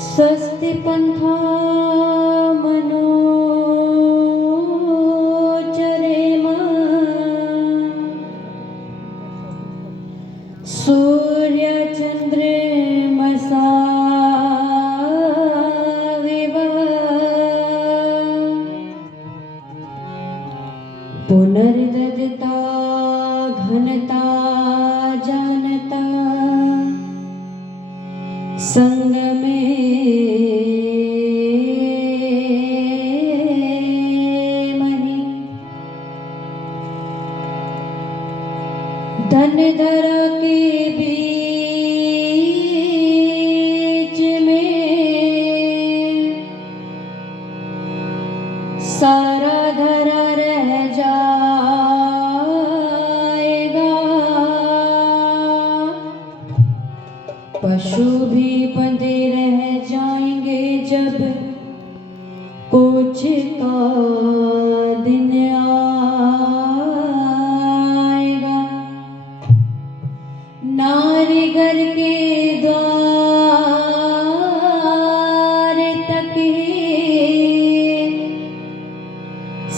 स्वस्ति पंथा मनोचरेम सूर्य चंद्रमसा पुनर्दता घनता जानता संग में मही धन धरा के बीच में सारा धरा रह जाएगा, पशु भी बंधे रह जाएंगे जब कुछ का दिन आएगा। नारी घर के द्वार तक ही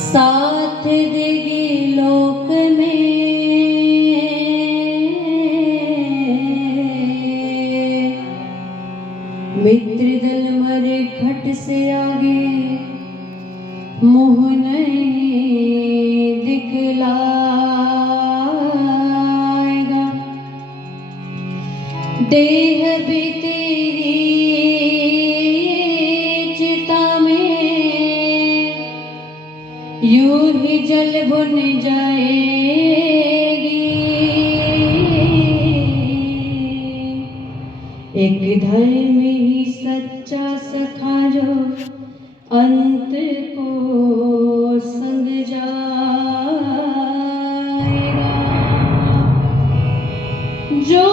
साथ देगी लोक में, मित्र दल मरे खट से आगे मुँह नहीं दिखलाएगा। देह भी तेरी चिता में यूं ही जल भुन जाएगी। एक धर्म ही सच्चा सखा जो अंत को संग जाएगा, जो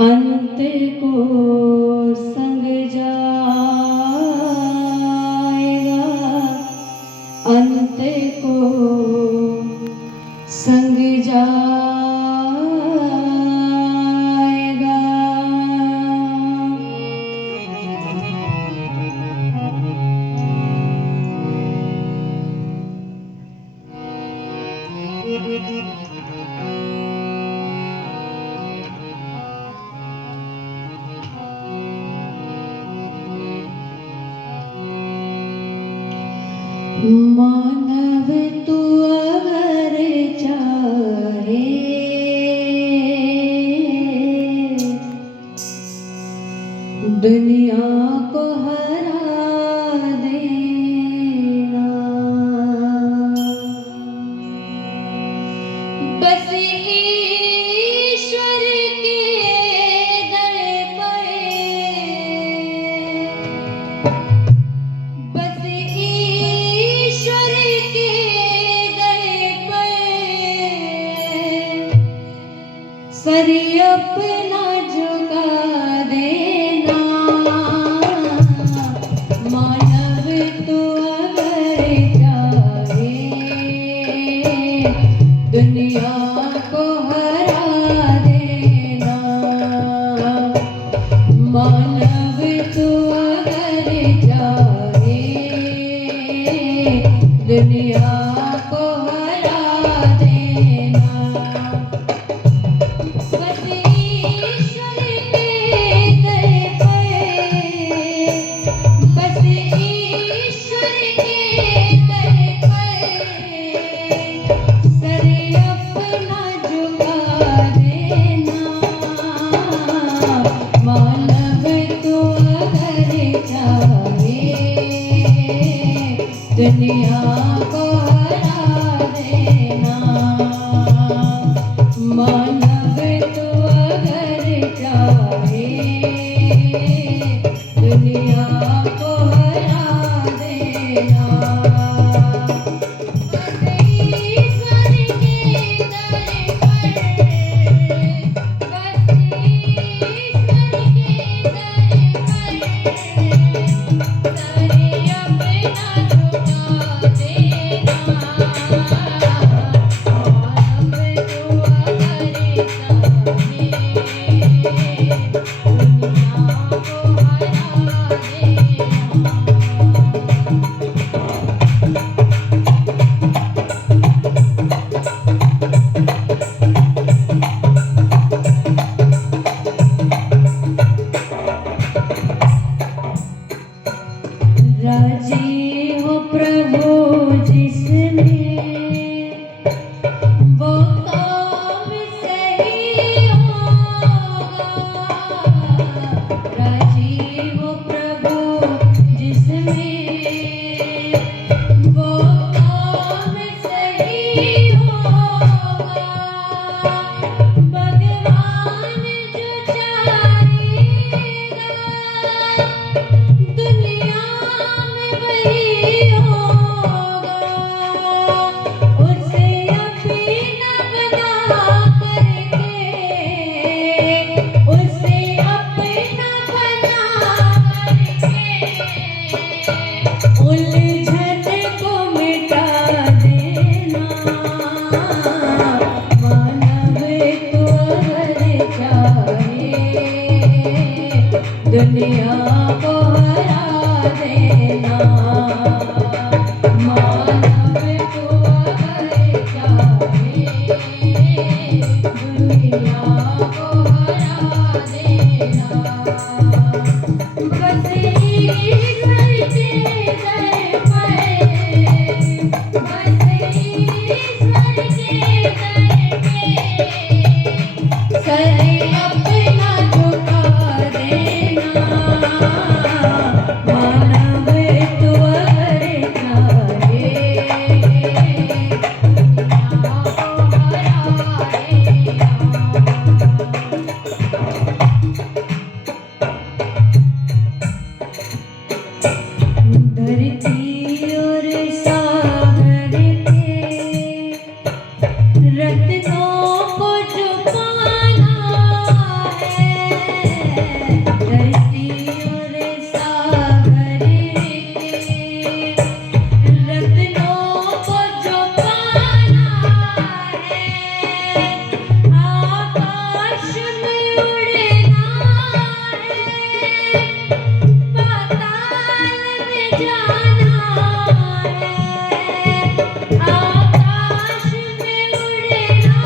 अंत को संग जाएगा, अंत को संग जाएगा। मानव तू अगर चाहे दुनिया को हरा देना, बस ईश्वर के दर पे, बस ईश्वर के दर पे सर अपना झुका देना। मानव तो अगर चाहे दुनिया को दुनिया को हरा देना। मानव तू अगर चाहे दुनिया को हरा देना। बस ईश्वर के दर पर, बस ईश्वर के दर पर सरे अपना झुका देना। मानव तू अगर चाहे दुनिया को हरा देना। राजी हो प्रभु जिसमें वो काम सही होगा। राजी हो प्रभु जिसमें वो काम सही होगा। भगवान जो चाहेगा दुनिया में वही होगा। उसे अपना बना करके, उसे अपना बना करके उलझन को मिटा देना। मानव तू अगर चाहे दुनिया को हरा देना। मानव तू अगर चाहे दुनिया को हरा देना। बस ईश्वर के दर पर, बस ईश्वर के दर पे सरे अपना झुका देना। मानव तू अगर चाहे दुनिया को हरा देना। धरती और सागर के रत्नों को झुकाना है। धरती और सागर के रत्नों को झुकाना है। आकाश में उड़ना है, पाताल में जाना है। आकाश में उड़ना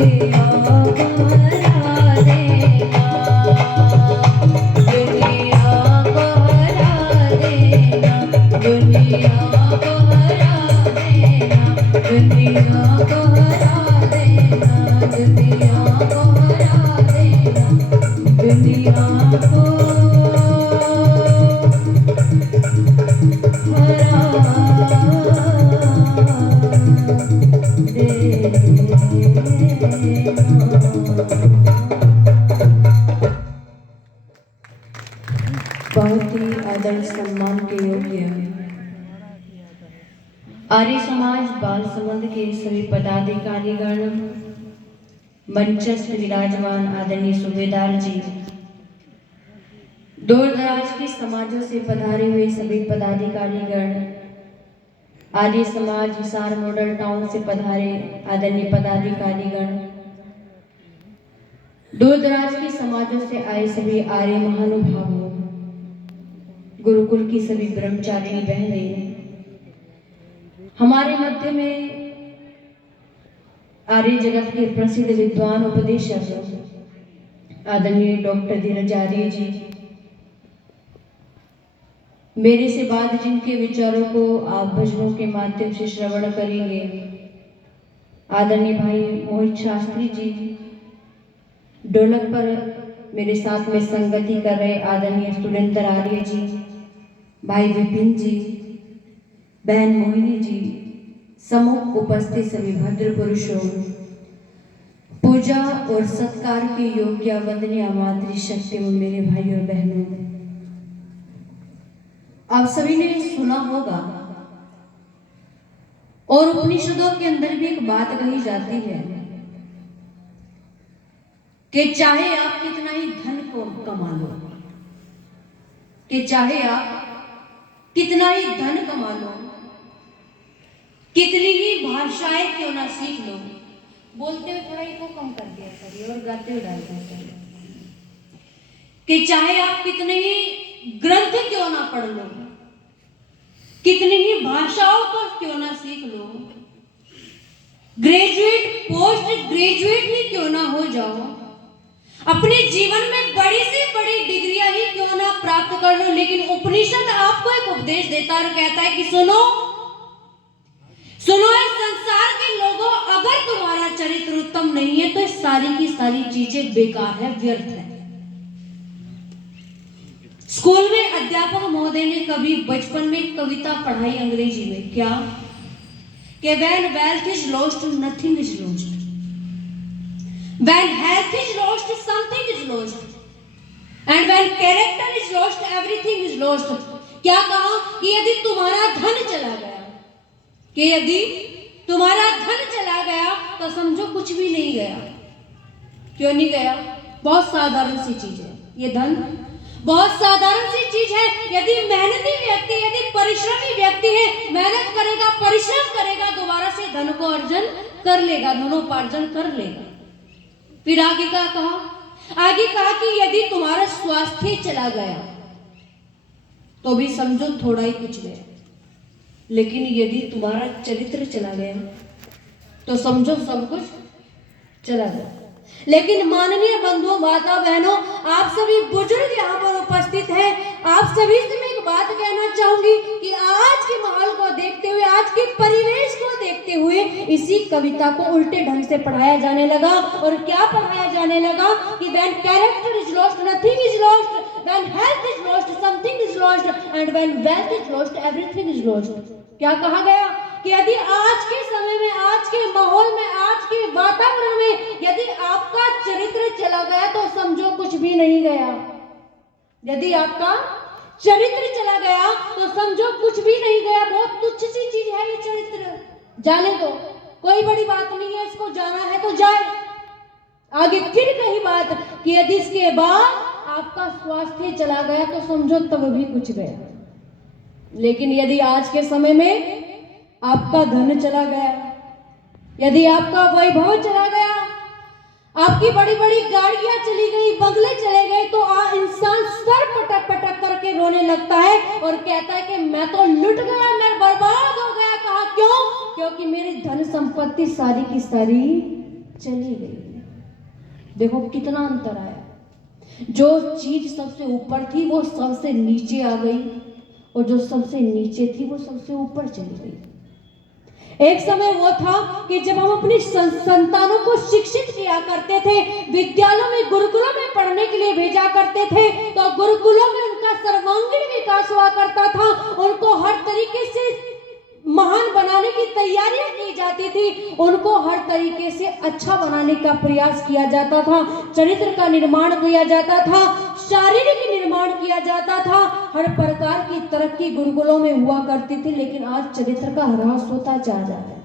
दुनिया को हरा देना, दुनिया को हरा देना, दुनिया को हरा देना, दुनिया को हरा देना, दुनिया को हरा देना, दुनिया को बहुत ही आदर सम्मान के योग्य आर्य समाज बालसमंद के सभी पदाधिकारीगण, मंचस्थ विराजमान आदरणीय सूबेदार जी, दूर दराज के समाजों से पधारे हुए सभी पदाधिकारीगण, आर्य समाज हिसार मॉडल टाउन से पधारे आदरणीय पदाधिकारीगण, दूर दराज के समाजों से आए सभी आर्य महानुभावों, गुरुकुल की सभी ब्रह्मचारिणी बहनें, हमारे मध्य में आर्य जगत के प्रसिद्ध विद्वान उपदेशक आदरणीय डॉक्टर धीरज आर्य जी, मेरे से बाद जिनके विचारों को आप भजनों के माध्यम से श्रवण करेंगे, आदरणीय भाई मोहित शास्त्री जी, ढोलक पर मेरे साथ में संगति कर रहे आदरणीय सुरेंद्र आर्य जी, भाई विपिन जी, बहन मोहिनी जी, सम्मुख उपस्थित सभी भद्र पुरुषों, पूजा और सत्कार के योग्य वंदनीय मातृशक्ति और मेरे भाई और बहनों, आप सभी ने सुना होगा और उपनिषदों के अंदर भी एक बात कही जाती है कि चाहे आप कितना ही धन को कमा लो, कि चाहे आप कितना ही धन कमा लो, कितनी ही भाषाएं क्यों ना सीख लो, बोलते हुए थोड़ा इको कम कर दिया करिए और गाते हुए डाल दिया करिए, कि चाहे आप कितने ही ग्रंथ क्यों ना पढ़ लो, कितनी ही भाषाओं को क्यों ना सीख लो, ग्रेजुएट पोस्ट ग्रेजुएट ही क्यों ना हो जाओ, अपने जीवन में बड़ी से बड़ी डिग्रियां ही क्यों ना प्राप्त कर लो, लेकिन उपनिषद आपको एक उपदेश देता है और कहता है कि सुनो सुनो, इस संसार के लोगों, अगर तुम्हारा चरित्र उत्तम नहीं है तो सारी की सारी चीजें बेकार है, व्यर्थ है। स्कूल में अध्यापक महोदय ने कभी बचपन में कविता पढ़ाई अंग्रेजी में, क्या कि when wealth is lost nothing is lost, when health is lost something is lost, and when character is lost everything is lost। क्या कहा कि यदि तुम्हारा धन चला गया, कि यदि तुम्हारा धन चला गया तो समझो कुछ भी नहीं गया। क्यों नहीं गया? बहुत साधारण सी चीज है ये धन, बहुत साधारण सी चीज है। यदि मेहनती व्यक्ति, यदि परिश्रमी व्यक्ति है, मेहनत करेगा, परिश्रम करेगा, दोबारा से धन को अर्जन कर लेगा, धनोपार्जन कर लेगा। फिर आगे क्या कहा? आगे कहा कि यदि तुम्हारा स्वास्थ्य चला गया तो भी समझो थोड़ा ही कुछ गया, लेकिन यदि तुम्हारा चरित्र चला गया तो समझो सब कुछ चला गया। लेकिन माननीय बंधुओं, माता बहनों, आप सभी बुजुर्ग यहाँ पर उपस्थित हैं, आप सभी से मैं एक बात कहना चाहूंगी कि आज के माहौल को देखते हुए, आज के परिवेश को देखते हुए इसी कविता को उल्टे ढंग से पढ़ाया जाने लगा। और क्या पढ़ाया जाने लगा कि when character is lost nothing is lost, when health is lost something is lost, and when wealth is lost everything is lost। क्या कहा गया कि यदि आज के समय में, आज के माहौल में, आज के वातावरण में यदि आपका चरित्र चला गया तो समझो कुछ भी नहीं गया। यदि आपका चरित्र चला गया तो समझो कुछ भी नहीं गया। बहुत तुच्छ सी चीज है ये चरित्र, जाने दो, कोई बड़ी बात नहीं है, इसको जाना है तो जाए। आगे फिर कही बात कि यदि इसके बाद आपका स्वास्थ्य चला गया तो समझो तब भी कुछ गया। लेकिन यदि आज के समय में आपका धन चला गया, यदि आपका वैभव चला गया, आपकी बड़ी बड़ी गाड़ियां चली गई, बंगले चले गए, तो इंसान सर पटक पटक करके रोने लगता है और कहता है कि मैं तो लुट गया, मैं बर्बाद हो गया। कहा क्यों? क्योंकि मेरी धन संपत्ति सारी की सारी चली गई। देखो कितना अंतर आया। जो चीज सबसे ऊपर थी वो सबसे नीचे आ गई, और जो सबसे नीचे थी वो सबसे ऊपर चली गई। एक समय वो था कि जब हम अपनी संतानों को शिक्षित किया करते थे, विद्यालयों में गुरुकुलों में पढ़ने के लिए भेजा करते थे, तो गुरुकुलों में उनका सर्वांगीण विकास हुआ करता था। उनको हर तरीके से महान बनाने की तैयारियां की जाती थी, उनको हर तरीके से अच्छा बनाने का प्रयास किया जाता था, चरित्र का निर्माण किया जाता था, शारीरिक निर्माण किया जाता था, हर प्रकार की तरक्की गुरुकुलों में हुआ करती थी। लेकिन आज चरित्र का ह्रास होता जा रहा है।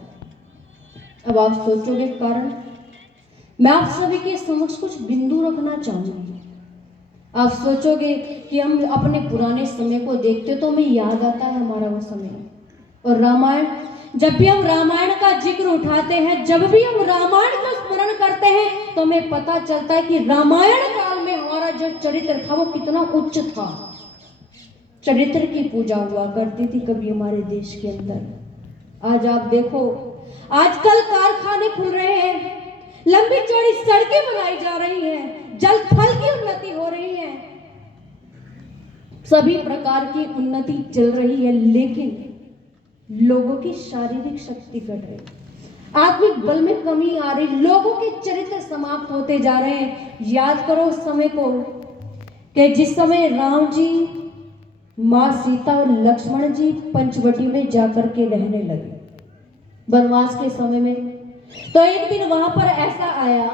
अब आप सोचोगे कारण, मैं आप सभी के समक्ष कुछ बिंदु रखना चाहूंगी। आप सोचोगे कि हम अपने पुराने समय को देखते तो हमें याद आता है हमारा वो समय और रामायण। जब भी हम रामायण का जिक्र उठाते हैं, जब भी हम रामायण का स्मरण करते हैं, तो हमें पता चलता है कि रामायण काल में हमारा जो चरित्र था वो कितना उच्च था। चरित्र की पूजा हुआ करती थी कभी हमारे देश के अंदर। आज आप देखो, आजकल कारखाने खुल रहे हैं, लंबी चौड़ी सड़कें बनाई जा रही हैं, जल थल की उन्नति हो रही है, सभी प्रकार की उन्नति चल रही है, लेकिन लोगों की शारीरिक शक्ति घट रही, आत्मिक बल में कमी आ रही, लोगों के चरित्र समाप्त होते जा रहे हैं। याद करो उस समय को कि जिस समय राम जी, मां सीता और लक्ष्मण जी पंचवटी में जाकर के रहने लगे वनवास के समय में, तो एक दिन वहां पर ऐसा आया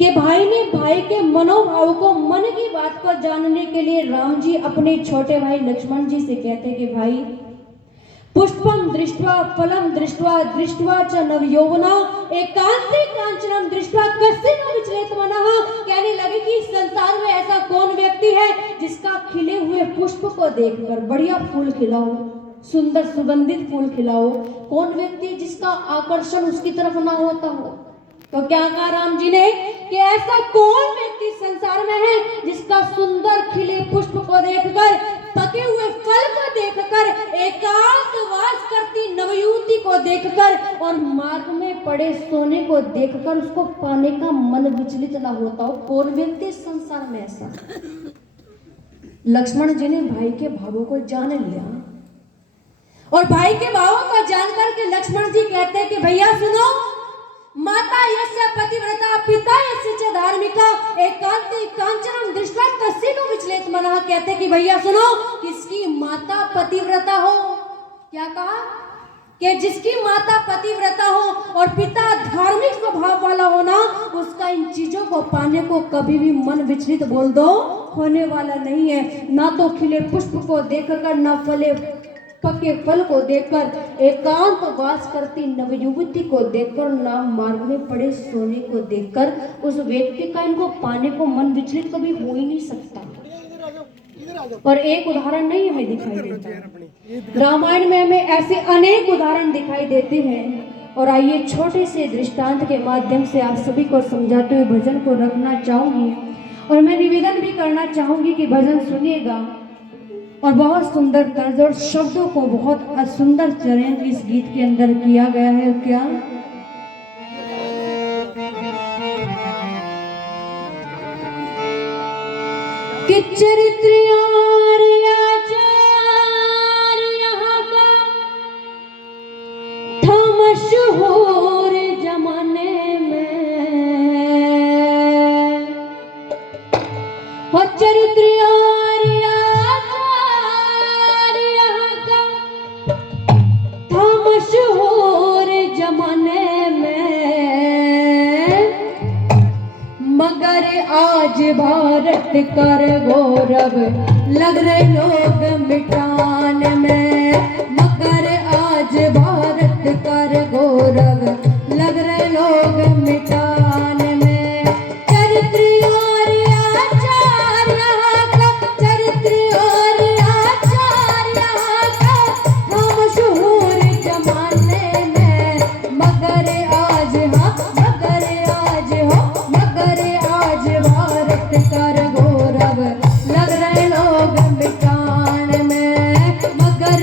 कि भाई ने भाई के मनोभाव को, मन की बात को जानने के लिए राम जी अपने छोटे भाई लक्ष्मण जी से कहते कि भाई, पुष्पम दृष्ट्वा फलम दृष्ट्वा दृष्ट्वा च नवयौवना एकांते कांचनम दृष्ट्वा कस्य न विचलित मनः। कहने लगे कि संसार में ऐसा कौन व्यक्ति है जिसका खिले हुए पुष्प को देखकर, बढ़िया फूल खिला हो, सुंदर सुगंधित फूल खिला हो, कौन व्यक्ति जिसका आकर्षण उसकी तरफ ना होता हो। तो क्या कहा राम जी ने कि ऐसा कौन व्यक्ति संसार में है जिसका सुंदर खिले पुष्प को देखकर, पके हुए फल को देखकर, एकांतवास करती नवयुवती को देखकर और मार्ग में पड़े सोने को देखकर उसको पाने का मन विचलित ना होता हो। कौन व्यक्ति संसार में ऐसा? लक्ष्मण जी ने भाई के भावों को जान लिया, और भाई के भावों को जानकर के लक्ष्मण जी कहते हैं कि भैया सुनो, माता यस्य पतिव्रता पिता यस्य च धार्मिका एकांते कांचनम दृष्ट्वा कस्य नो विचलित मनः। कहते कि भैया सुनो, किसकी माता पतिव्रता हो, क्या कहा कि जिसकी माता पतिव्रता हो और पिता धार्मिक स्वभाव वाला हो ना, उसका इन चीजों को पाने को कभी भी मन विचलित बोल दो होने वाला नहीं है। ना तो खिले पुष्प को देखकर, ना फले पके फल को देखकर, एकांत वास करती नवयुवती को देखकर, ना मार्ग में पड़े सोने को देखकर, उस व्यक्ति का इनको पाने को मन विचलित कभी हो ही नहीं सकता। और एक उदाहरण नहीं हमें दिखाई देता, रामायण में हमें ऐसे अनेक उदाहरण दिखाई देते हैं। और आइए छोटे से दृष्टांत के माध्यम से आप सभी को समझाते हुए भजन को रखना चाहूंगी, और मैं निवेदन भी करना चाहूंगी कि भजन सुनिएगा और बहुत सुंदर तर्ज और शब्दों को बहुत सुंदर चयन इस गीत के अंदर किया गया है। क्या कि चरित्र यहाँ का था मशहूर जमाने में, और चरित्र आज भारत कर गौरव लग रहे लोग मिटाने में, मगर आज भारत कर गौरव लग रहे लोग मिटाने में। चरित्र और आचार यहाँ का, चरित्र और आचार यहाँ का था मशहूर जमाने में, मगर आज कर गौरव लग रहे लोग मिटाने में, मगर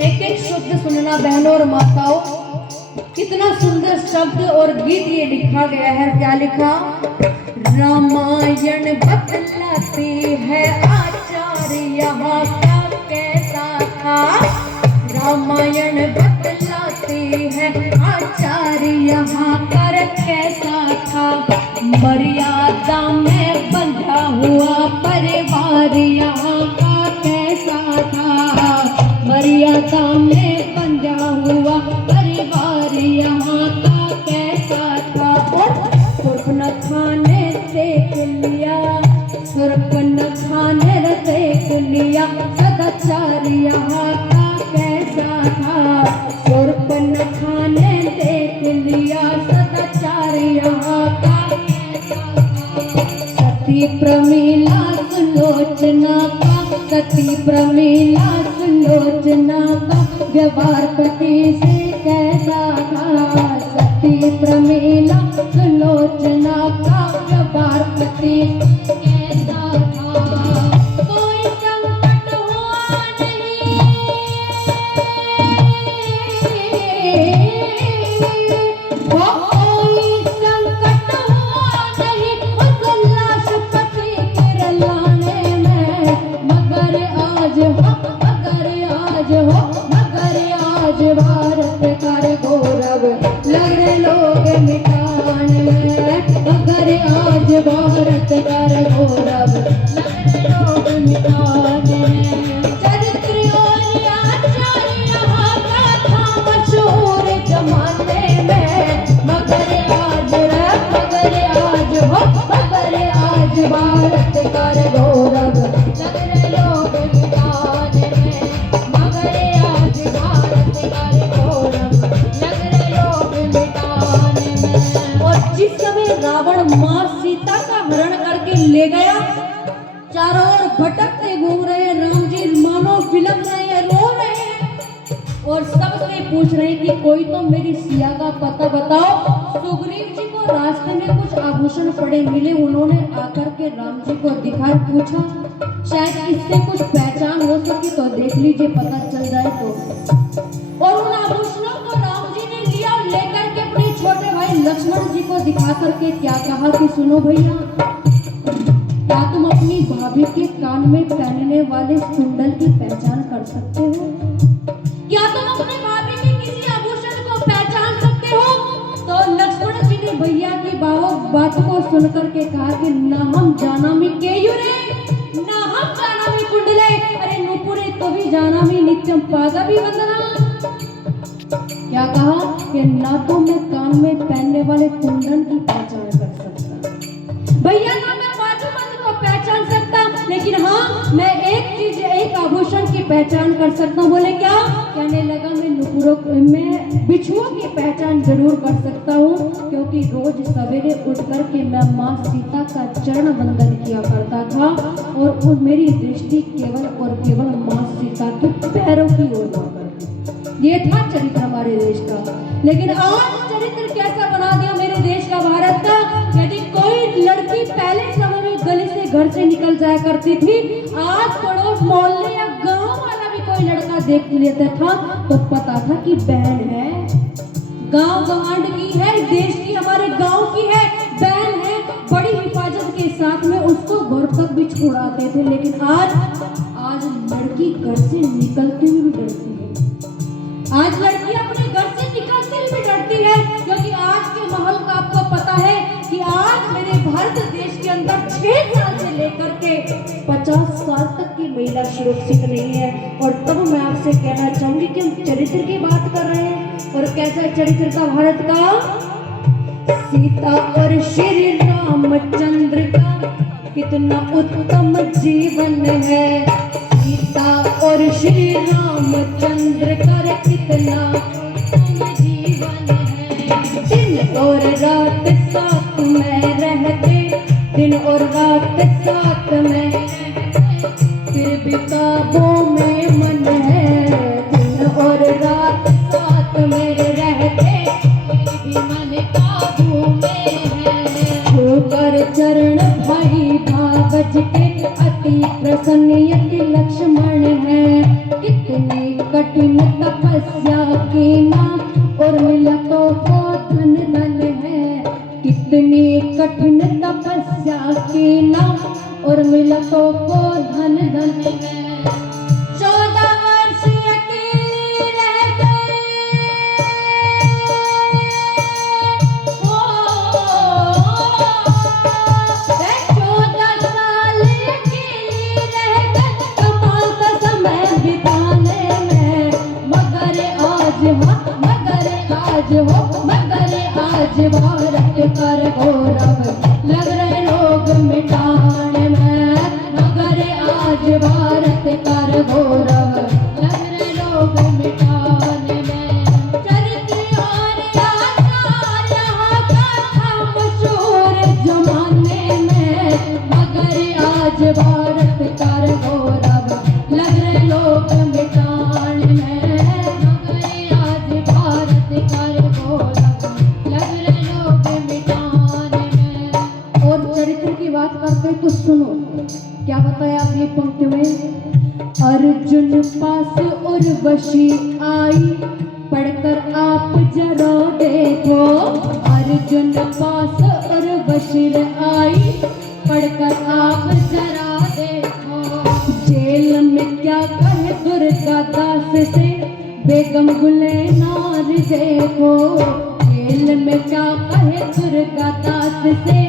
एक एक शब्द सुनना बहनों और माताओं। कितना सुंदर शब्द और गीत ये लिखा गया है। क्या लिखा? रामायण बतलाती है आचार्य यहाँ का कैसा था। रामायण बतलाती है आचार्य यहाँ पर कैसा था। मर्यादा में बंधा हुआ परिवार यहाँ का कैसा था। मर्यादा में बंधा हुआ परिवार यहाँ का कैसा था। और सुर्पनखा ने देख लिया, सुर्पनखा ने देख लिया सदाचार यहाँ का कैसा था। सुर्पनखा ने देख लिया सदाचार यहाँ का कैसा था। सती प्रमीला सुलोचना का, सती प्रमीला सुलोचना का व्यवहार पति से कैसा था। सती प्रमीला सुलोचना का व्यवहार पति कैसा था। कोई संकट हुआ नहीं, कोई संकट हुआ नहीं उस लाश पति के लाने में। मगर आज हो, मगर आज भारत कर गौरव लग रहे लोग मिटाने में। मगर आज भारत कर गौरव लग रहे लोग मिटाने में। चरित्र और आचार्य यहाँ का था मशहूर जमाने में। मगर आज हो, मगर आज भारत कर गौरव लग रहे लोग मिटाने में। मगर आज भारत कर गौरव लग रहे लोग मिटाने में। और जिस समय रावण मां सीता का हरण करके ले गया, चारों ओर भटकते घूम रहे हैं राम जी, मानो बिलख रहे हैं, रो रहे हैं और सबसे पूछ रहे हैं कि कोई तो मेरी सिया का पता बताओ। सुग्रीव जी को रास्ते में कुछ आभूषण पड़े मिले, उन्होंने आकर के राम जी को दिखा, पूछा शायद इससे कुछ पहचान हो सके तो देख लीजिए, पता चल जाए तो। और उन आभूषणों को राम जी ने लिया और लेकर के अपने छोटे भाई लक्ष्मण जी को दिखा करके क्या कहा कि सुनो भैया, क्या तुम अपनी भाभी के कान में पहनने वाले कुंडल की पहचान कर सकते हो? क्या तुम अपने भाभी के किसी आभूषण को पहचान सकते हो? तो लक्ष्मण जी ने भैया की बात को सुन करके कहा कि ना हम जानामि केयुरे, ना हम जानामि कुंडले, अरे नुपुरे तो भी जानामि नित्यम पादवी वंदना। क्या कहा कि ना तो मैं कान में पहनने वाले कुंडल की पहचान कर सकता भैया, ना मैं बाजूबंद को पहचान सकता, लेकिन हाँ मैं एक चीज, एक आभूषण की पहचान कर सकता हूँ। बोले क्या? कहने लगा मैं बिच्छुओं की पहचान जरूर कर सकता हूँ, क्योंकि रोज सवेरे उठ कर के मैं माँ सीता का चरण वंदन किया करता था और मेरी दृष्टि केवल और केवल माँ सीता के पैरों की ओर हुआ करती। ये था चरित्र हमारे देश का। लेकिन आज चरित्र कैसा बना दिया मेरे देश का, भारत का। यदि कोई लड़की पहले समय में गली से घर से निकल जाया करती थी, आज पड़ोस मोहल्ले या गांव वाला भी कोई लड़का देख लेता था तो पता था कि बहन है, गांव गवांड की है, देश की, हमारे गांव की है, बहन है। बड़ी हिफाजत के साथ में उसको घर तक भी छोड़ाते थे। लेकिन आज लड़की घर से निकलते हुए भी डरती है। आज लड़की अपने घर से निकलते हुए भी डरती है, क्योंकि आज के माहौल का आपको पता है कि आज मेरे भारत देश के अंदर 6 साल से लेकर के 50 साल तक की महिला सुरक्षित नहीं है। और तब मैं आपसे कहना चाहूंगी कि हम चरित्र की बात कर रहे हैं, और कैसा चरित्र था भारत का। सीता और श्री रामचंद्र का कितना उत्तम जीवन है। सीता और श्री रामचंद्र का कितना उत्तम जीवन है। दिन और रात साथ में रहते, दिन और रात साथ में, फिर भी काबू में मन है। दिन और रात साथ में रहते, फिर भी मन काबू में है। होकर चरण भाई भागज के अति प्रसन्न यति लक्ष्मण है। कितनी कठिन तपस्या की ना और मिलतों को धन धन है। कितनी कठिन तपस्या की ना और मिलतों को धन धन है। 14 वर्ष अकेली रह गई, ओ 14 साल अकेली रह गई कमाल का समय बिताने में। मगर आज भारत कर गौरव लग रहे लोग मिटाने में। मगर आज भारत कर गौरव लग रहे लोग मिटाने में। चरित्र और आचार यहाँ का मशहूर जमाने में। मगर आज भारत कर गौरव लग रहे लोग मिटाने में। मगर आज भारत कर गौरव लग रहे लोग मिटाने में। और चरित्र की बात करते तो सुनो क्या बताया अगली पंक्ति में। अर्जुन पास उर्वशी आई पढ़कर आप जरा देखो। अर्जुन पास उर्वशी आई पढ़कर आप जरा देखो। जेल में क्या कहे दुर्गादास से बेगम गुलनार देखो। जेल में क्या कहे दुर्गादास से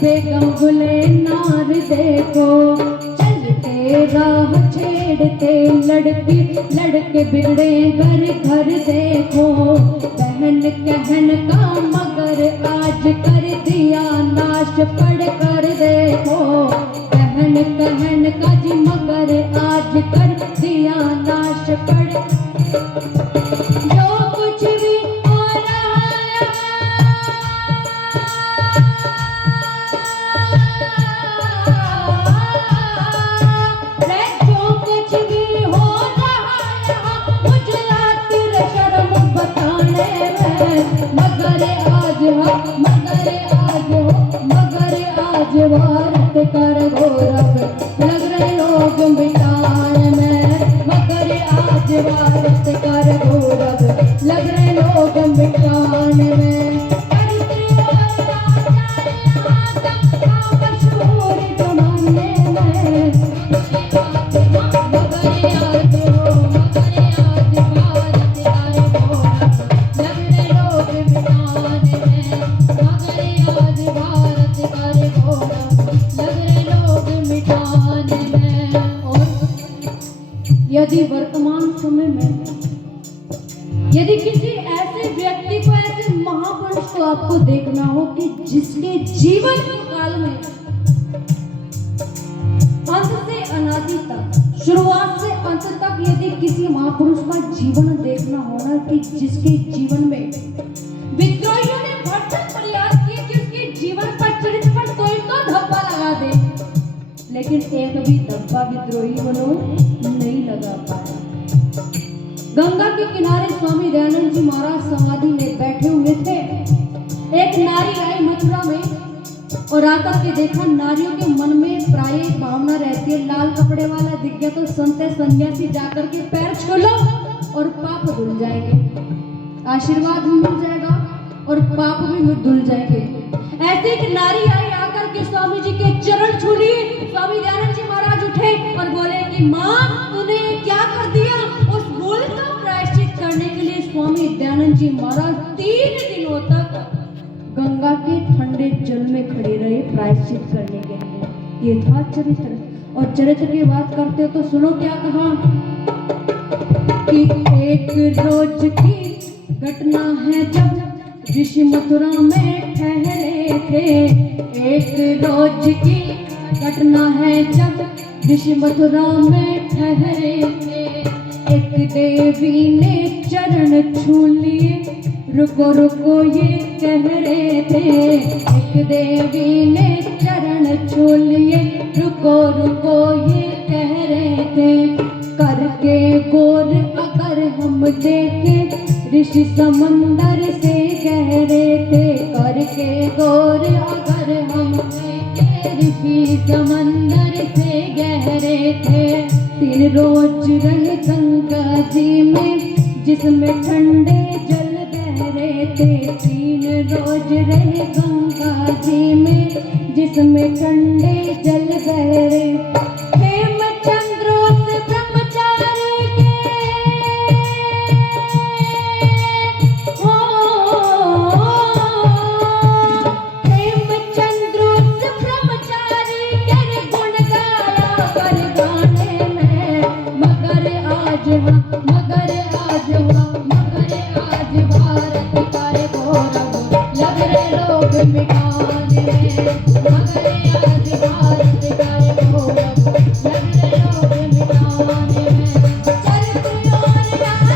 बेगम गुलनार देखो। चलते राह छेड़ते लड़के बिगड़े घर घर देखो। बहन कहन का मगर आज कर दिया नाश पढ़ कर देखो। बहन कहन का जी मगर आज कर दिया नाश पढ़। जो कुछ भी हो रहा है जो कुछ भी हो रहा है मुझे शर्म बताने में। मगर आज भारत कर गौरव लग रहे लोग मिटाने में। मगर आज भारत कर गौरव लग रहे लोग मिटाने में। चरित्र और आचार यहाँ तक का मशहूर जमाने में। यदि वर्तमान समय में यदि किसी ऐसे व्यक्ति को, ऐसे महापुरुष को आपको देखना हो कि जिसके जीवन काल में अंत से अनादि तक, शुरुआत से अंत तक यदि किसी महापुरुष का जीवन देखना हो ना कि जिसके जीवन में विद्रोहियों ने भरसक प्रयास किए कि उसके जीवन पर, चरित्र पर कोई तो धब्बा लगा दे, लेकिन एक भी धब्बा विद्रोहियों ने नहीं लगा पाया। गंगा के किनारे स्वामी दयानंद जी महाराज समाधि में बैठे हुए थे। एक नारी आई मथुरा में और आकर के देखा नारियों के मन में प्राय भावना रहती है, लाल कपड़े वाला दिख गया तो संत सन्यासी जाकर के पैर छू लो और पाप धुल जाएंगे, आशीर्वाद भी मिल जाएगा और पाप भी धुल जाएंगे। ऐसे एक नारी आई, आकर के स्वामी जी के चरण छू लिए। स्वामी दयानंद जी महाराज उठे और बोले कि माँ तूने क्या कर दिया। उस भूल का प्रायश्चित करने के लिए स्वामी दयानंद जी महाराज 3 दिनों तक गंगा के ठंडे जल में खड़े रहे प्रायश्चित करने के लिए। ये था चरित्र। और चरित्र की बात करते हो तो सुनो क्या कहा कि एक रोज की घटना है जब ऋषि मथुरा में ठहरे थे। एक रोज की घटना है जब ऋषि मथुरा में ठहरे थे। एक देवी ने चरण छू लिए, रुको रुको ये कह रहे थे। एक देवी ने चरण छू लिए, रुको रुको ये कह रहे थे। करके गौर अगर हम देखें ऋषि समंदर से गहरे थे। करके गौर अगर हम देखें ऋषि समंदर से गहरे थे। 3 रोज रहे गंगा जी में जिसमें ठंडे जल बह रहे थे 3 रोज रहे गंगा जी में, जिसमें ठंडे जल बह रहे हेमचंद्र उस ब्रह्मचारी के हो, हेमचंद्र उस ब्रह्मचारी के गुण गाया कर गाने में, मगर आज भारत का गौरव लग रहे लोग मिटाने में, मगर आज भारत का गौरव लग रहे लोग मिटाने में।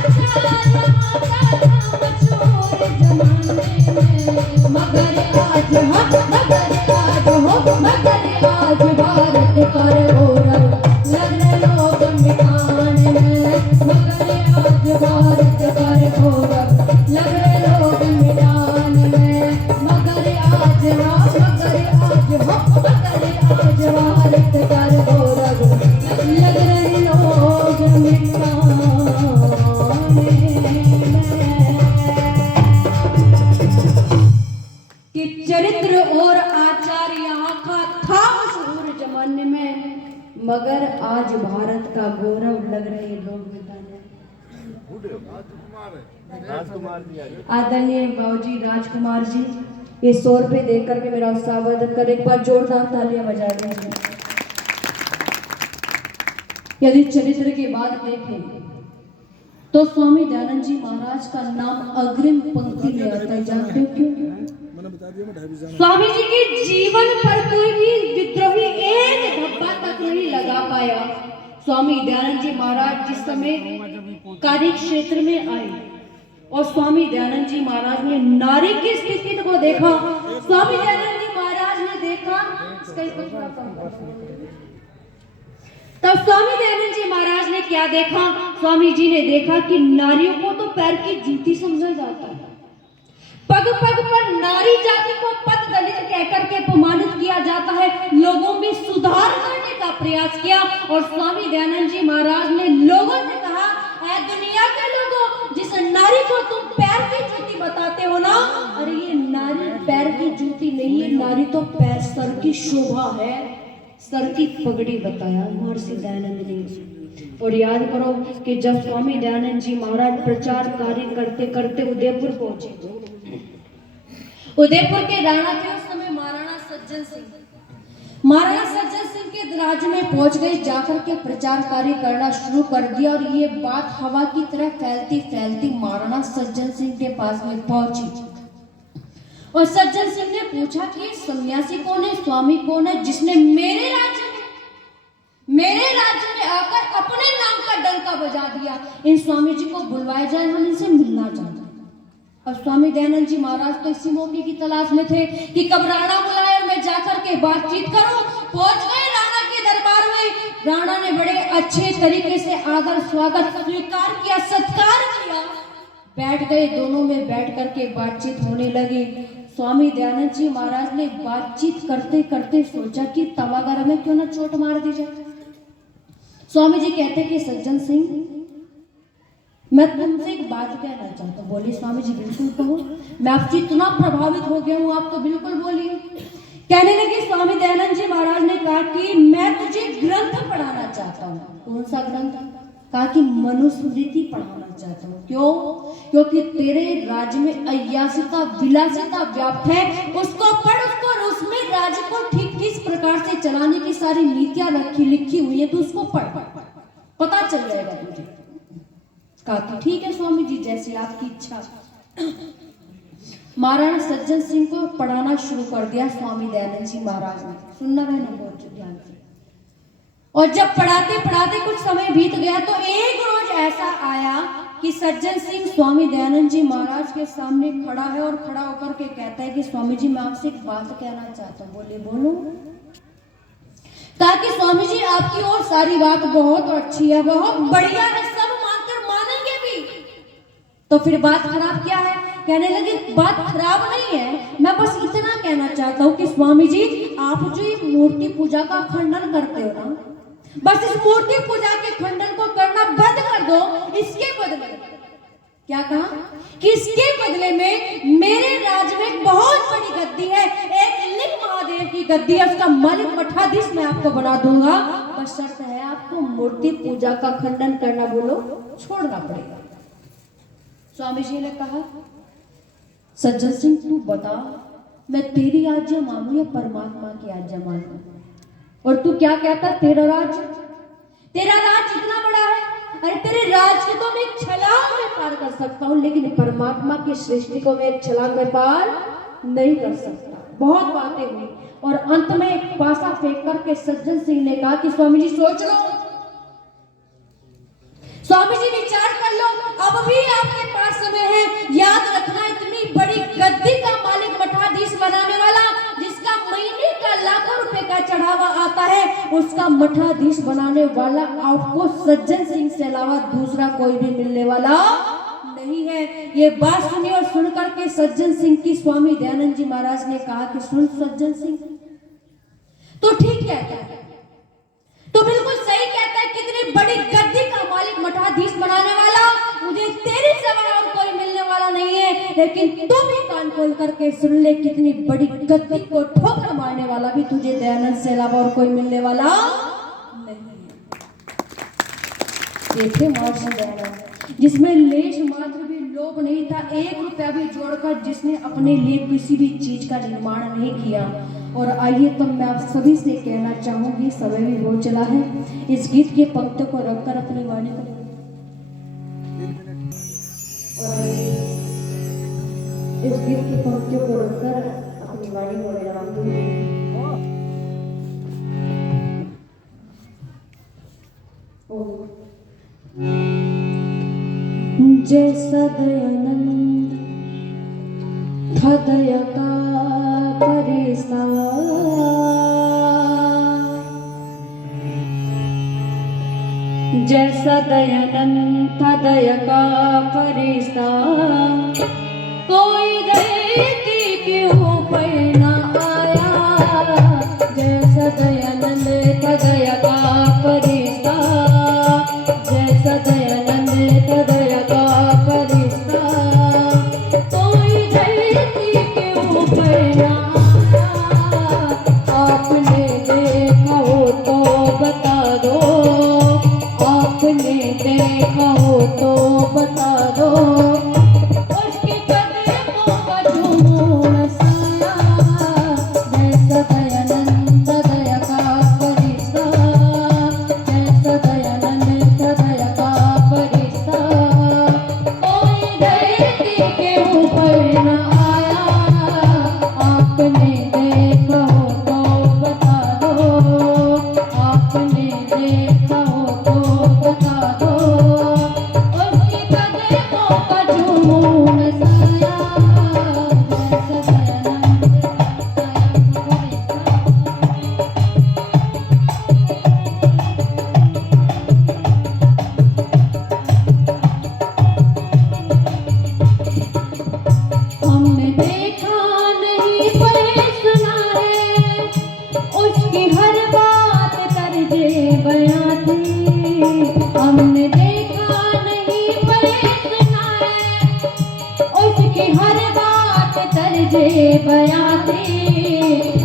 चरित्र और राजा यहाँ का मशहूर जमाने में, मगर आज भारत का गौरव लग रहे लोग मिटाने में, मगर आज भारत का गौरव लग रहे लोग मिटाने में, मगर आज भारत का गौरव लग रहे लोग मिटाने में। कि चरित्र और आचार यहाँ का था मशहूर जमाने में, मगर आज भारत का गौरव लग रहे लोग मिटाने। आदरणीय बाबूजी राजकुमार जी, ये 100 रुपए देकर करके मेरा उत्साह वर्धन कर, एक बार जोरदार तालियां बजा दीजिए। यदि चरित्र की बात देखें तो स्वामी दयानंद जी महाराज का नाम अग्रिम पंक्ति में आता है। जानते हो क्यों? स्वामी जी के जीवन पर कोई भी विद्रोही एक धब्बा तक नहीं लगा पाया। स्वामी दयानंद जी महाराज जिस समय कार्य क्षेत्र में आए और स्वामी दयानंद जी महाराज ने नारी की स्थिति को देखा, स्वामी दयानंद जी महाराज ने देखा, तब स्वामी दयानंद जी महाराज ने क्या देखा? स्वामी जी ने देखा कि नारियों को तो पैर की जूती समझा जाता है, पग पग पर नारी जाति को पद दलित कहकर के अपमानित किया जाता है। लोगों में सुधार करने का प्रयास किया और स्वामी दयानंद जी महाराज ने लोगों से कहा, ऐ दुनिया के लोगों, जिस नारी को तुम पैर की जूती बताते हो ना, अरे ये नारी पैर की जूती नहीं है, नारी तो पैर सर की शोभा है, सर की पगड़ी बताया महर्षि दयानंद ने। और याद करो कि जब स्वामी दयानंद जी महाराज प्रचार कार्य करते करते उदयपुर पहुंचे, उदयपुर के राणा थे उस समय महाराणा सज्जन सिंह, महाराणा सज्जन सिंह के राज्य में पहुंच गए, जाकर के प्रचार कार्य करना शुरू कर दिया और ये बात हवा की तरह फैलती फैलती महाराणा सज्जन सिंह के पास में पहुंची। और सज्जन सिंह ने पूछा कि सन्यासी कौन है, स्वामी कौन है जिसने मेरे राज्य में आकर अपने नाम का डंका बजा दिया? इन स्वामी जी को बुलवाया जाए, हम इनसे मिलना चाहते। और स्वामी दयानंद जी महाराज तो इसी मौके की तलाश में थे कि कब राणा बुलाए और मैं जाकर के बातचीत करूं। पहुंच गए राणा के दरबार में। राणा ने बड़े अच्छे तरीके से आदर स्वागत स्वीकार किया, सत्कार किया, बैठ गए। दोनों में बैठ करके बातचीत होने लगी। स्वामी दयानंद जी महाराज ने बातचीत करते करते सोचा कि तवागर में क्यों ना चोट मार दी जाए। स्वामी जी कहते कि सज्जन सिंह, मैं तुमसे एक बात कहना चाहता हूँ। बोलिए स्वामी जी, बिल्कुल कहो, मैं आपसे इतना प्रभावित हो गया हूँ, आप तो बिल्कुल बोलिए। कहने लगे स्वामी दयानंद जी महाराज ने कहा कि मैं तुझे ग्रंथ पढ़ाना चाहता हूँ। कौन सा ग्रंथ? कहा कि मनुस्मृति पढ़ाना चाहता हूँ। क्यों? क्योंकि तेरे राज्य में अय्यासिता विलासिता व्याप्त है, उसको पढ़, उसको और उसमें राज्य को ठीक किस प्रकार से चलाने की सारी नीतियां लिखी हुई है, तो उसको पढ़, पता चल जाएगा तुझे। कहा कि ठीक है स्वामी जी, जैसी आपकी इच्छा। महाराणा सज्जन सिंह को पढ़ाना शुरू कर दिया स्वामी दयानंद जी महाराज ने। सुनना बहनों बहुत ध्यान से। और जब पढ़ाते पढ़ाते कुछ समय बीत गया तो एक रोज ऐसा आया कि सज्जन सिंह स्वामी दयानंद जी महाराज के सामने खड़ा है और खड़ा होकर के कहता है कि स्वामी जी, मैं आपसे एक बात कहना चाहता हूँ। बोले बोलो। कहा कि स्वामी जी, आपकी और सारी बात बहुत अच्छी है, बहुत बढ़िया है, सब मानकर मानेंगे भी, तो फिर बात खराब क्या है? कहने लगे बात खराब नहीं है, मैं बस इतना कहना चाहता हूँ कि स्वामी जी, आप जो ये मूर्ति पूजा का खंडन करते हो ना, बस इस मूर्ति पूजा के खंडन को करना बंद कर दो। इसके बदले क्या कहा कि इसके बदले में मेरे राज्य में एक बहुत बड़ी गद्दी है, एक लिंग महादेव की गद्दी है, उसका मालिक मठाधीश मैं आपको बना दूंगा। बस शर्त है आपको मूर्ति पूजा का खंडन करना बोलो छोड़ना पड़ेगा। स्वामी जी ने कहा सज्जन सिंह तू बता मैं तेरी आज्ञा मानू या परमात्मा की आज्ञा मानू? और तू क्या कहता तेरा राज्य इतना बड़ा है, अरे तेरे राज को तो मैं एक छलांग में पार कर सकता हूँ, लेकिन परमात्मा की सृष्टि को मैं एक छलांग में पार नहीं कर सकता। बहुत बातें हुई और अंत में एक पासा फेंक करके सज्जन सिंह ने कहा कि स्वामी जी सोच लो, स्वामी जी विचार कर लो, अब भी आपके पास समय है। याद रखना इतनी बड़ी गद्दी का मालिक मठाधीश बनाने वाला, जिसका महीने का लाखों रुपए का चढ़ावा आता है, उसका मठाधीश बनाने वाला आपको सज्जन सिंह से अलावा दूसरा कोई भी मिलने वाला नहीं है। ये बात सुनी और सुन करके सज्जन सिंह की स्वामी दयानंद जी महाराज ने कहा कि सुन सज्जन सिंह तो ठीक कहता है, तो बिल्कुल सही कहता है, कितनी बड़ी गद्दी का मालिक मठाधीश बनाने वाला मुझे तेरे सिवा और कोई मिलने वाला नहीं है। लेकिन तू भी कान खोल करके सुन ले, कितनी बड़ी गद्दी को ठोकर मारने वाला भी तुझे दयानंद से अलावा और कोई मिलने वाला नहीं है। देखे महर्षि दयानंद जिसमें लेश मात्र भी लोभ नहीं था, 1 रुपया भी जोड़कर जिसने अपने लिए किसी भी चीज का निर्माण नहीं किया। और आइए तो मैं आप सभी से कहना चाहूंगी, समय भी हो चला है, इस गीत के पंक्तियों को रखकर अपनी वाणी को इस गीत की पंक्तियों को रखकर अपनी वाणी को विराम जैसा दयानंद था दया का फरिश्ता, जैसा दयानंद था दया का फरिश्ता, कोई दया क्यों पर ना आया। जैसा दयानंद था दया का फरिश्ता, जैसा दयानंद था दया का फरिश्ता, कोई दया क्यों पर ना आया। आपने देखा हो तो बता दो, आपने देखा हो तो बता दो, उसके कदमों का झूम साया। जैसा दयानंद दया का फरिश्ता, जैसा दयानंद दया का फरिश्ता, कोई धरती के ऊपर न आया। आपने देखा हो तो बता दो, आपने देखा हो तो बता दो, उसके कदमों का झूम साया। जैसा दयानंद हमने देखा नहीं पर सुना है, उसकी हर बात तर्जे बयां थी। हमने देखा नहीं पर सुना है, उसकी हर बात तर्जे बयां थी।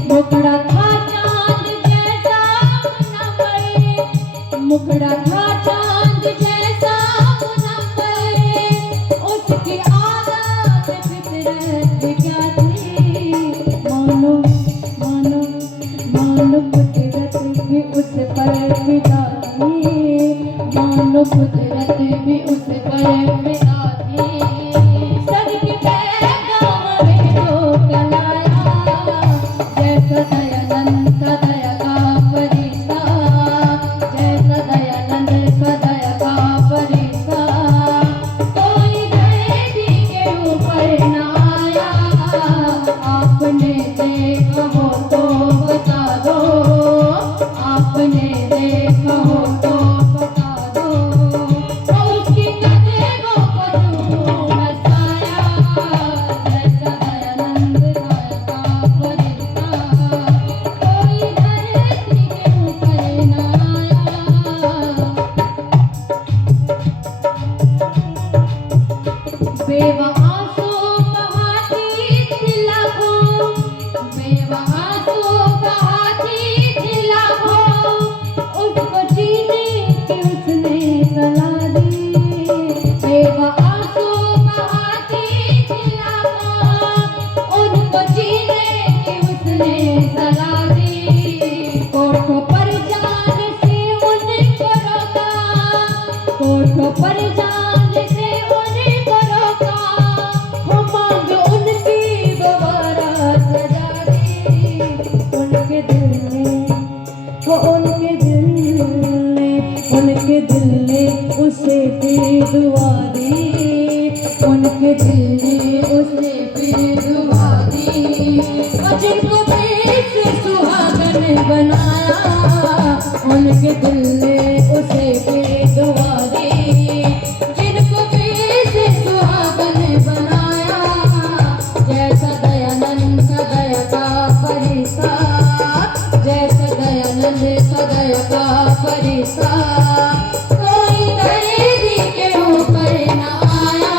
मुखड़ा था चांद जैसा मुनव्वर, मुखड़ा था चांद जैसा मुनव्वर, उसकी आदत फितरत क्या थी। मानो मानो मानो फितरत भी उस पर फिदा थी, मानो फितरत भी उस पर फिदा थी। सदके पैगाम में जो कलाया, जैसा दयानंद दया का फरिश्ता, जैसा दयानंद बेवआसो बहाती थी लाखों, बेवआसो बहाती थी लाखों, उसको जीने की उसने सलाह दी। बेवआसो बहाती थी लाखों, उनको जीने की उसने सलाह दी। कोठों पर जाने से उनको रोका, कोठों पर जाने से उनको रोका, हो मांग उनकी दोबारा सजा दी। उनके दिल ने, वो उनके दिल ने, उनके दिल ने उसे फिर दुआ दी। उनके दिल ने उसे फिर दुआ दी। और जिनको फिर सुहागन बनाया, उनके दिल ने उसे फिर दुआ दी। जिनको फिर सुहागन बनाया, जैसा दयानंद का दया का फरिश्ता, जैसा दयानंद का दया का फरिश्ता, कोई दर्द के ऊपर न आया।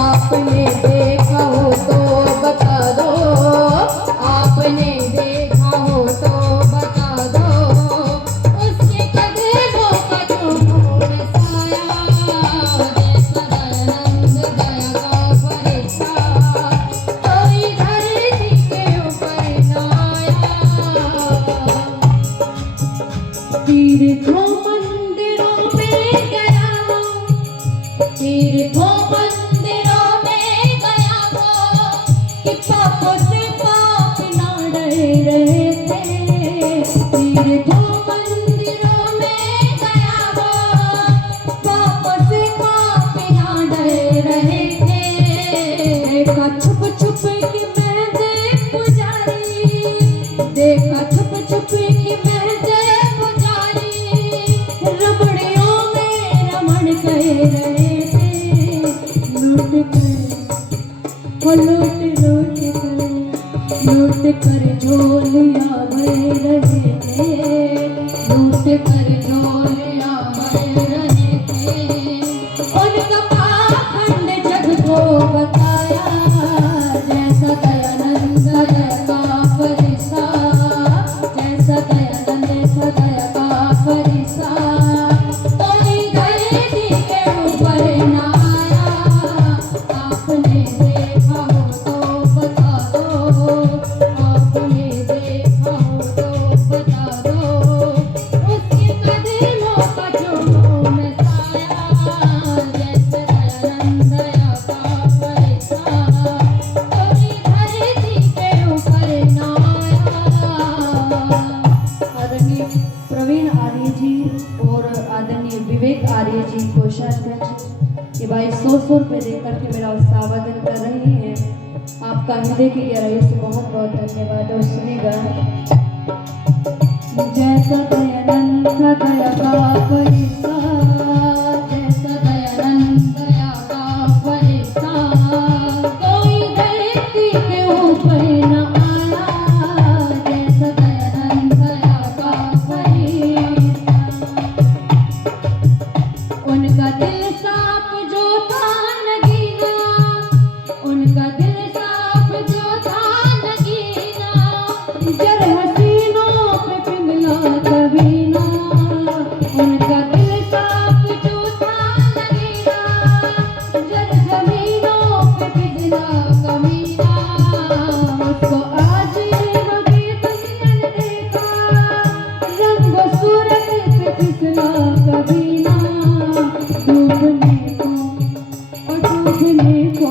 आपने देखा हो तो बता दो, आपने देखा हो तो बता दो, उसके कदमों का जो नूर साया, जैसा दयानंद दया का फरिश्ता, कोई धरती के ऊपर न आया। तीर्थों मंदिरों में गया वो, तीर्थों मंदिरों में गया वो, कि पापों से पाप ना डर रहे थे। तीर्थों मंदिरों में गया वो, पापों से पाप ना डर रहे थे। देखा छुप छुप की मेहंदी पुजारी, देखा छुप छुप की मेहंदी पुजारी, रमणियों में रमण कह रहे थे। लूट कर, वो लूट लूट कर, लूट कर झोलियां भर रहे थे। लूट कर झोलियां भर रहे थे। उनका पाखंड जग को बताया, जैसा दयानंद दया का फरिश्ता, जैसा दयानंद का दया का फरिश्ता, कोई धरती के ऊपर न आया। आपने देखा हो तो बता दो, आपने देखा हो तो बता दो, उसके कदमों का जो नूर साया, जैसे दयानंद दया का फरिश्ता, कोई धरती के ऊपर न आया। आदरणीय प्रवीण आर्य जी और आदरणीय विवेक आर्य जी कोषाध्यक्ष, ये भाई 100 रुपये देकर के मेरा स्वागत कर रहे हैं। आपका हृदय की गहराई से बहुत बहुत धन्यवाद। और सुनेगा, जैसा दयानंद का दया का फरिश्ता, जैसा दयानंद दया का फरिश्ता, कोई धरती के ऊपर न आया। जैसा दयानंद दया का फरिश्ता, उनका दिल साफ जो था नगीना, उनका दिल साफ जो था नगीना, जर हसीनों पे पिघला कभी ना। उनका दिल साफ जो था नगीना, जर जमीनों पे पिघला कभी ना। उसको आज लगे दुनिया ने देखा, रंग सूरत पे फिसला कभी ना। डूबने को और डूबने को,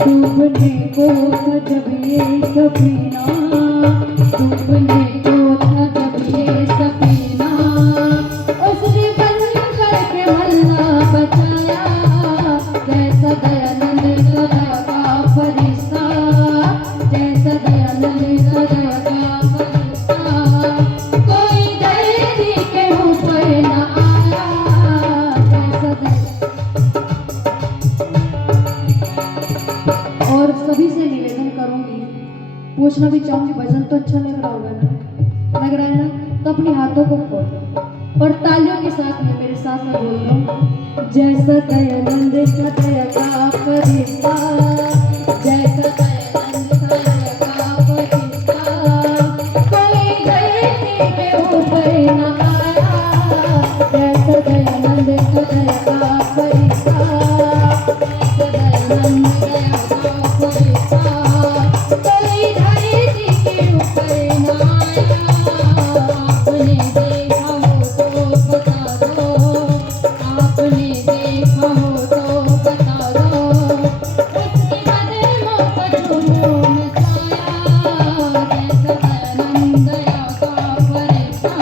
डूबने को था जब ये सफीना, डूबने को था जब ये सफीना, उसने बन करके मल्ला बचाया। जैसा दयानंद का दया का फरिश्ता, जैसा दयानंद का दया का फरिश्ता, कोई धरती के ऊपर न आया। जैसा और सभी से निवेदन करूंगी, पूछना भी चाहूंगी, भजन तो अच्छा लग रहा होगा ना? लग रहा है ना? तो अपने हाथों को खोलो और तालियों के साथ में मेरे साथ में बोल दो, जैसा दयानंद का दया का फरिश्ता, जैसा दयानंद दया का फरिश्ता, कोई धरती पे ऊपर न आया, जैसा दयानंद दया का फरिश्ता, जैसा दयानंद दया का फरिश्ता, कोई धरती के ऊपर न आया। आपने देखा हो तो बता दो, आपने देखा हो तो बता दो, उसके कदमों पर झूमो मचाया, जैसा दयानंद दया का फरिश्ता।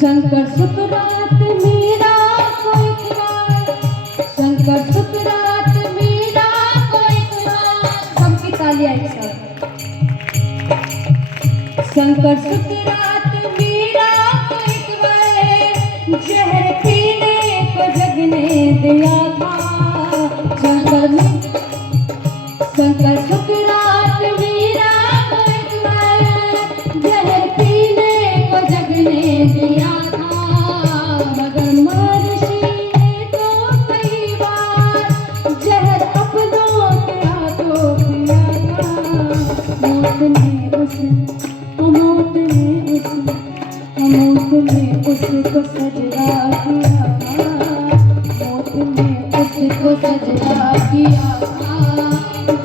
शंकर सुकरात मीरा को इकरार, शंकर सुकरात मीरा को इकरार, सबकी तालियां एक साथ। शंकर सुकरात मीरा को इकरार, जहर पीने को जगने दिया था। शंकर सुकरात मीरा को इकरार, जहर पीने को जगने दिया था, मगर महर्षि ने तो कई बार जहर अपनों के हाथों पिया था। मौत ने उसको सजदा किया, मौत ने उसको सजदा किया,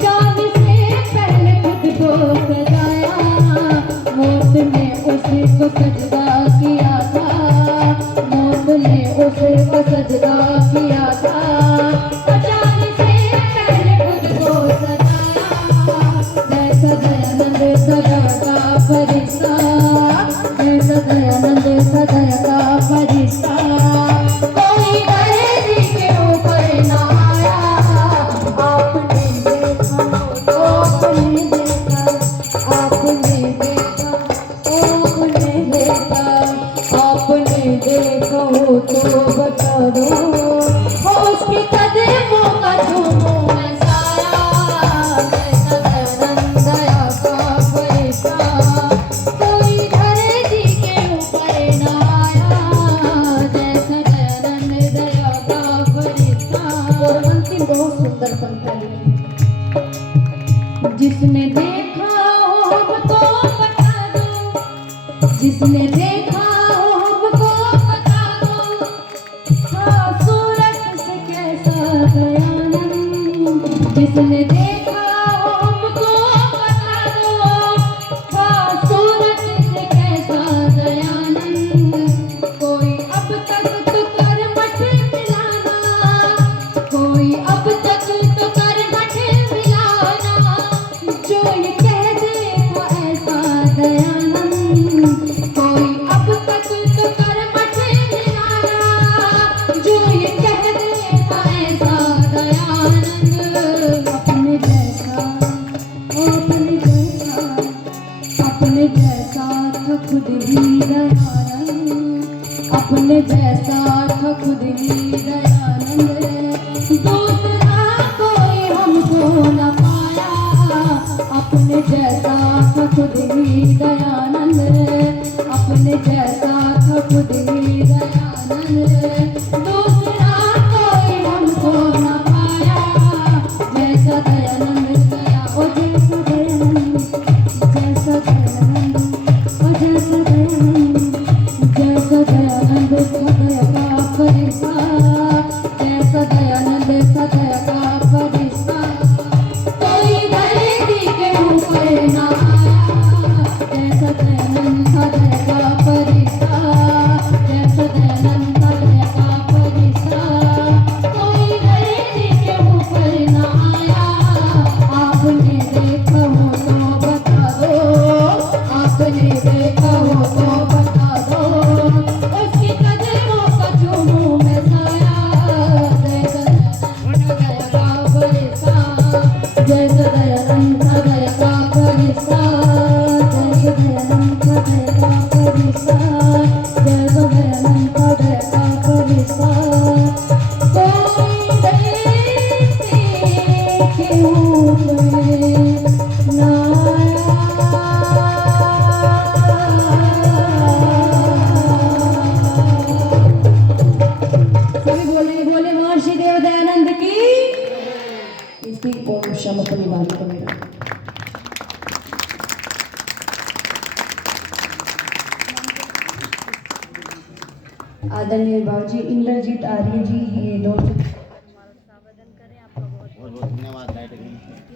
जाने से पहले खुद को सजाया, मौत ने उसको सजदा किया था, मौत ने उसको सजदा किया था, जाने से पहले खुद को सजाया, जैसा दयानंद दया का फरिश्ता, जैसा दयानंद दया का फरिश्ता, कोई धरती के ऊपर न आया। आपने देखा हो तो आपने देखा, आपने देखा, आपने देखा, आपने देखा हो तो बता दो, उसके कदमों का झूमो मैं साया, जैसा दयानंद दया का फरिश्ता, कोई धरती के ऊपर न आया, जैसा दयानंद दया का फरिश्ता। और अंतिम बहुत सुंदर पंक्ति लिखी, जिसने देखा हो हमको बता दो, जिसने देखा हो हमको बता दो, हाँ सूरत से कैसा दयानंद, जिसने देखा हो हमको बता दो, हाँ सूरत से कैसा दयानंद, कोई अब तक तो कर मठ मिलाना, कोई अब तक तो कर मठ मिलाना, जो ये कह देगा ऐसा दयानंद, कोई अब तक तो कर मठ मिलाना, जो ये कह देगा ऐसा दयानंद, अपने जैसा आदरणीय बाबूजी इंद्रजीत आर्य जी ये दोस्त